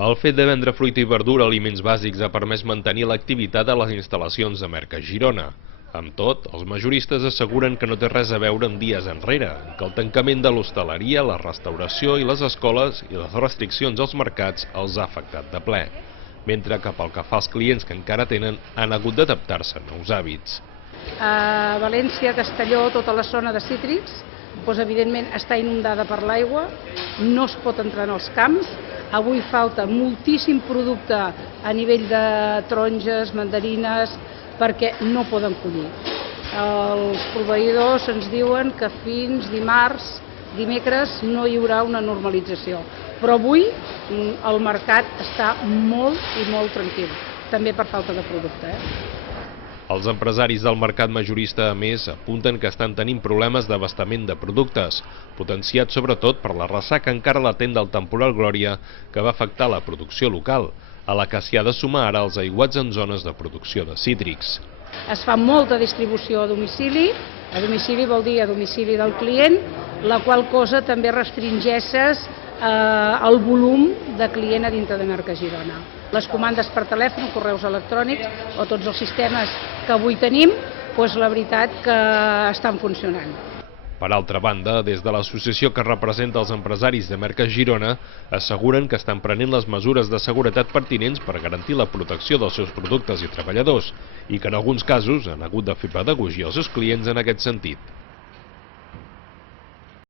El fet de vendre fruita i verdura, aliments bàsics, ha permès mantenir l'activitat a les instal·lacions de Merca Girona. Amb tot, els majoristes asseguren que no té res a veure amb dies enrere, que el tancament de l'hostaleria, la restauració i les escoles i les restriccions als mercats els ha afectat de ple, mentre que pel que fa als clients que encara tenen, han hagut d'adaptar-se a nous hàbits. A València, Castelló, tota la zona de cítrics, doncs evidentment està inundada per l'aigua, no es pot entrar en els camps. Avui falta moltíssim producte a nivell de taronges, mandarines, perquè no poden collir. Els proveïdors ens diuen que fins dimecres no hi haurà una normalització. Però avui el mercat està molt i molt tranquil, també per falta de producte. Els empresaris del mercat majorista, a més, apunten que estan tenint problemes d'abastament de productes, potenciats sobretot per la ressaca encara latent del temporal Glòria, que va afectar la producció local, a la que s'hi ha de sumar ara els aiguats en zones de producció de cítrics. Es fa molta distribució a domicili vol dir a domicili del client, la qual cosa també restringeix el volum de client a dintre de Merca Girona. Les comandes per telèfon, correus electrònics o tots els sistemes que avui tenim, doncs la veritat que estan funcionant. Per altra banda, des de l'associació que representa els empresaris de Merca Girona, asseguren que estan prenent les mesures de seguretat pertinents per garantir la protecció dels seus productes i treballadors i que en alguns casos han hagut de fer pedagogia als seus clients en aquest sentit.